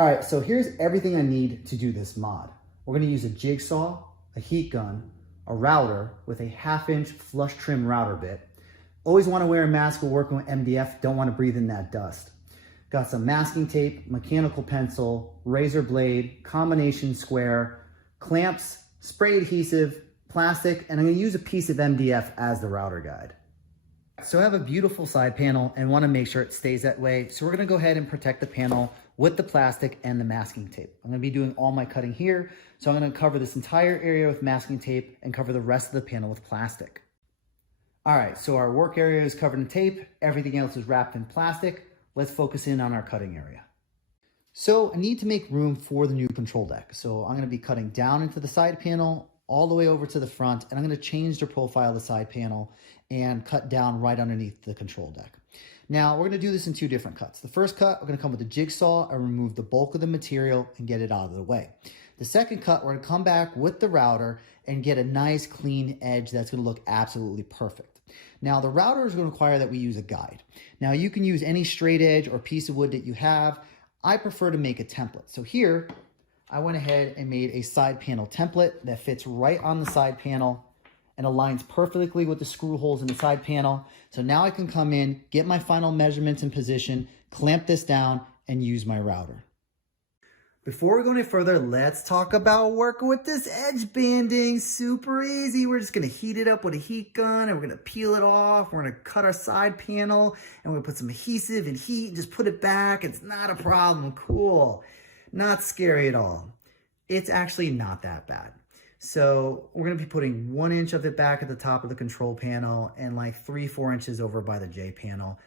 All right, so here's everything I need to do this mod. We're gonna use a jigsaw, a heat gun, a router with a 1/2" flush trim router bit. Always wanna wear a mask when working with MDF, don't wanna breathe in that dust. Got some masking tape, mechanical pencil, razor blade, combination square, clamps, spray adhesive, plastic, and I'm gonna use a piece of MDF as the router guide. So I have a beautiful side panel and wanna make sure it stays that way. So we're gonna go ahead and protect the panel with the plastic and the masking tape. I'm gonna be doing all my cutting here. So I'm gonna cover this entire area with masking tape and cover the rest of the panel with plastic. All right, so our work area is covered in tape. Everything else is wrapped in plastic. Let's focus in on our cutting area. So I need to make room for the new control deck. So I'm gonna be cutting down into the side panel, all the way over to the front, and I'm gonna change the profile of the side panel and cut down right underneath the control deck. Now, we're gonna do this in 2 different cuts. The first cut, we're gonna come with a jigsaw and remove the bulk of the material and get it out of the way. The second cut, we're gonna come back with the router and get a nice clean edge that's gonna look absolutely perfect. Now, the router is gonna require that we use a guide. Now, you can use any straight edge or piece of wood that you have. I prefer to make a template. So here, I went ahead and made a side panel template that fits right on the side panel and aligns perfectly with the screw holes in the side panel. So now I can come in, get my final measurements in position, clamp this down, and use my router. Before we go any further, let's talk about working with this edge banding. Super easy. We're just gonna heat it up with a heat gun and we're gonna peel it off. We're gonna cut our side panel and we're gonna put some adhesive and heat and just put it back. It's not a problem. Cool. Not scary at all. It's actually not that bad. So we're gonna be putting 1 inch of it back at the top of the control panel and like 3-4 inches over by the J panel.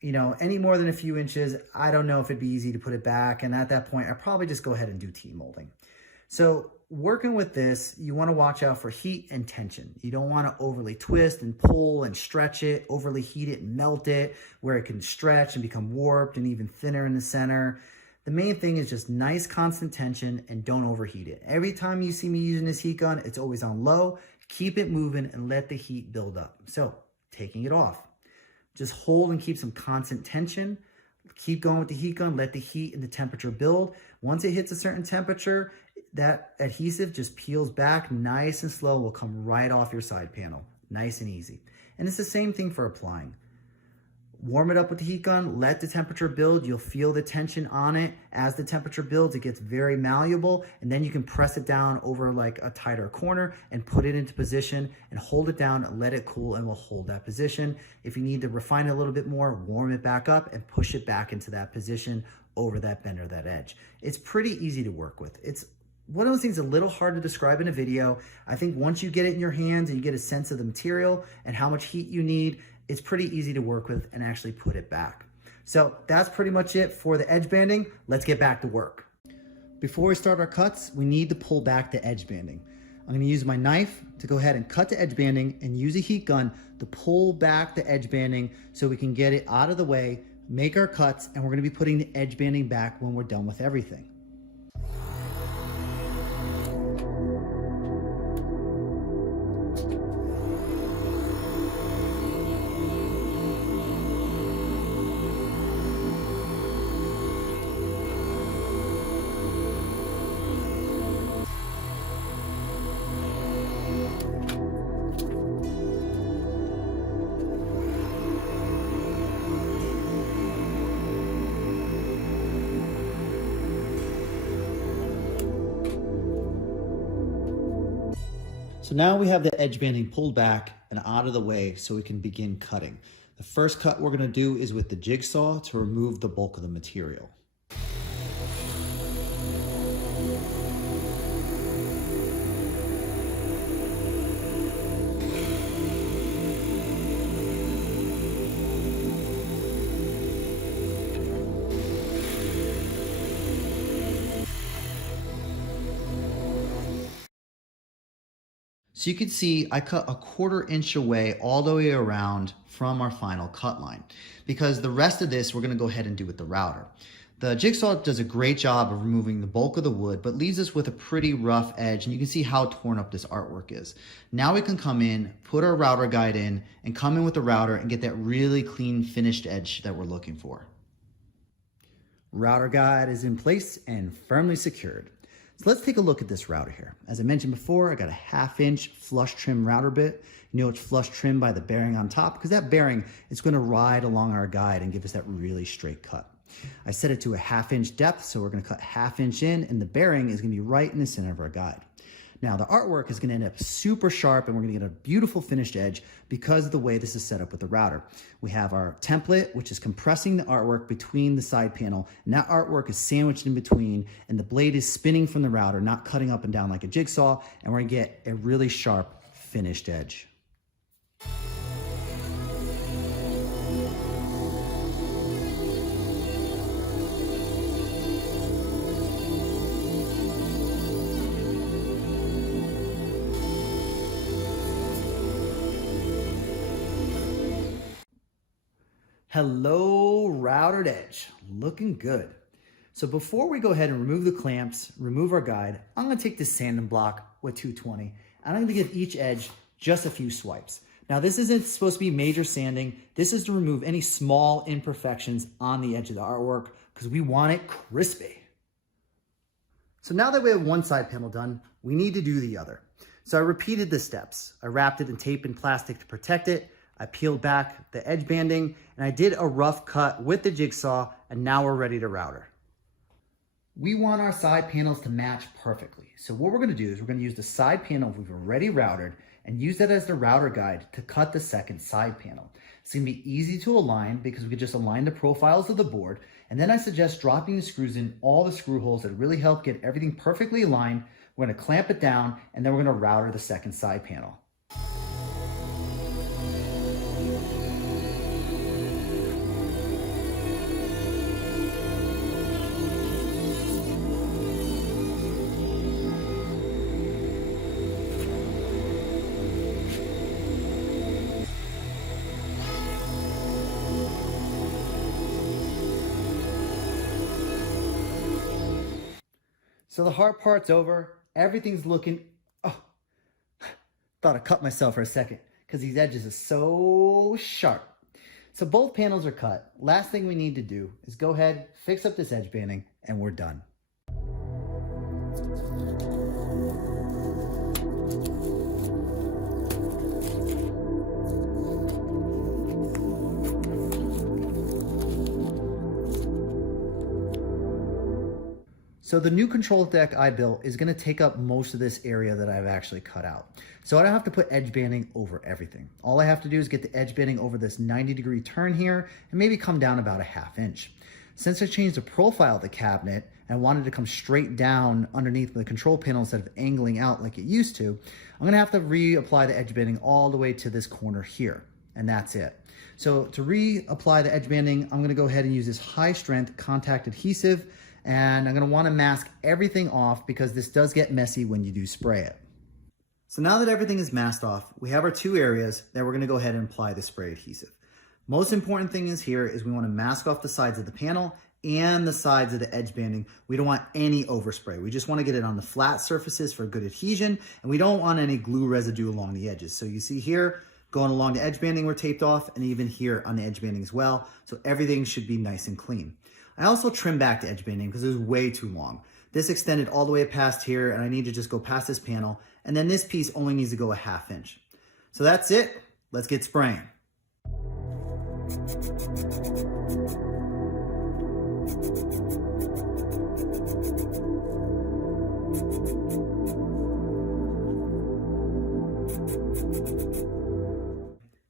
You know, any more than a few inches, I don't know if it'd be easy to put it back. And at that point, I'd probably just go ahead and do T-molding. So working with this, you wanna watch out for heat and tension. You don't wanna overly twist and pull and stretch it, overly heat it and melt it, where it can stretch and become warped and even thinner in the center. The main thing is just nice constant tension and don't overheat it. Every time you see me using this heat gun, it's always on low. Keep it moving and let the heat build up. So taking it off, just hold and keep some constant tension. Keep going with the heat gun, let the heat and the temperature build. Once it hits a certain temperature, that adhesive just peels back nice and slow, will come right off your side panel. Nice and easy. And it's the same thing for applying. Warm it up with the heat gun, let the temperature build. You'll feel the tension on it. As the temperature builds, it gets very malleable, and then you can press it down over like a tighter corner and put it into position and hold it down, let it cool, and we'll hold that position. If you need to refine it a little bit more, warm it back up and push it back into that position over that bend or that edge. It's pretty easy to work with. It's one of those things a little hard to describe in a video. I think once you get it in your hands and you get a sense of the material and how much heat you need, it's pretty easy to work with and actually put it back. So that's pretty much it for the edge banding. Let's get back to work. Before we start our cuts, we need to pull back the edge banding. I'm gonna use my knife to go ahead and cut the edge banding and use a heat gun to pull back the edge banding so we can get it out of the way, make our cuts, and we're gonna be putting the edge banding back when we're done with everything. So now we have the edge banding pulled back and out of the way so we can begin cutting. The first cut we're gonna do is with the jigsaw to remove the bulk of the material. So you can see I cut a 1/4 inch away all the way around from our final cut line, because the rest of this we're gonna go ahead and do with the router. The jigsaw does a great job of removing the bulk of the wood, but leaves us with a pretty rough edge, and you can see how torn up this artwork is. Now we can come in, put our router guide in, and come in with the router and get that really clean finished edge that we're looking for. Router guide is in place and firmly secured. So let's take a look at this router here. As I mentioned before, I got a 1/2" flush trim router bit. You know it's flush trim by the bearing on top because that bearing is going to ride along our guide and give us that really straight cut. I set it to a 1/2" depth, so we're going to cut 1/2" in, and the bearing is going to be right in the center of our guide. Now the artwork is going to end up super sharp and we're going to get a beautiful finished edge because of the way this is set up with the router. We have our template, which is compressing the artwork between the side panel, and that artwork is sandwiched in between, and the blade is spinning from the router, not cutting up and down like a jigsaw, and we're going to get a really sharp finished edge. Hello, routered edge, looking good. So before we go ahead and remove the clamps, remove our guide, I'm gonna take this sanding block with 220, and I'm gonna give each edge just a few swipes. Now this isn't supposed to be major sanding. This is to remove any small imperfections on the edge of the artwork because we want it crispy. So now that we have one side panel done, we need to do the other. So I repeated the steps. I wrapped it in tape and plastic to protect it. I peeled back the edge banding, and I did a rough cut with the jigsaw, and now we're ready to router. We want our side panels to match perfectly. So what we're gonna do is we're gonna use the side panel we've already routered and use that as the router guide to cut the second side panel. It's gonna be easy to align because we could just align the profiles of the board, and then I suggest dropping the screws in all the screw holes that really help get everything perfectly aligned. We're gonna clamp it down, and then we're gonna router the second side panel. So the hard part's over. Everything's looking, thought I cut myself for a second because these edges are so sharp. So both panels are cut. Last thing we need to do is go ahead, fix up this edge banding, and we're done. So the new control deck I built is gonna take up most of this area that I've actually cut out. So I don't have to put edge banding over everything. All I have to do is get the edge banding over this 90-degree turn here and maybe come down about a 1/2". Since I changed the profile of the cabinet and wanted to come straight down underneath the control panel instead of angling out like it used to, I'm gonna have to reapply the edge banding all the way to this corner here, and that's it. So to reapply the edge banding, I'm gonna go ahead and use this high strength contact adhesive, and I'm gonna wanna mask everything off because this does get messy when you do spray it. So now that everything is masked off, we have our two areas that we're gonna go ahead and apply the spray adhesive. Most important thing is here is we wanna mask off the sides of the panel and the sides of the edge banding. We don't want any overspray. We just wanna get it on the flat surfaces for good adhesion, and we don't want any glue residue along the edges. So you see here, going along the edge banding we're taped off, and even here on the edge banding as well. So everything should be nice and clean. I also trimmed back the edge banding because it was way too long. This extended all the way past here, and I need to just go past this panel, and then this piece only needs to go a 1/2". So that's it, let's get spraying.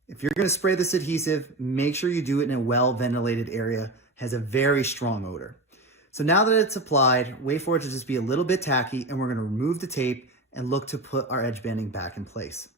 If you're gonna spray this adhesive, make sure you do it in a well-ventilated area. It has a very strong odor. So now that it's applied, wait for it to just be a little bit tacky, and we're gonna remove the tape and look to put our edge banding back in place.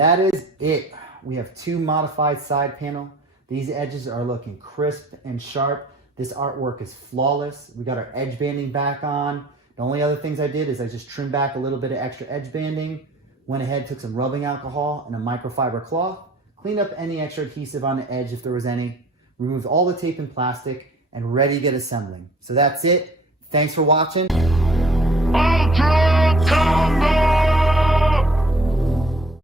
that is it. We have 2 modified side panel. These edges are looking crisp and sharp. This artwork is flawless. We got our edge banding back on. The only other things I did is I just trimmed back a little bit of extra edge banding, went ahead, took some rubbing alcohol and a microfiber cloth, cleaned up any extra adhesive on the edge if there was any, removed all the tape and plastic, and ready to get assembling. So that's it. Thanks for watching.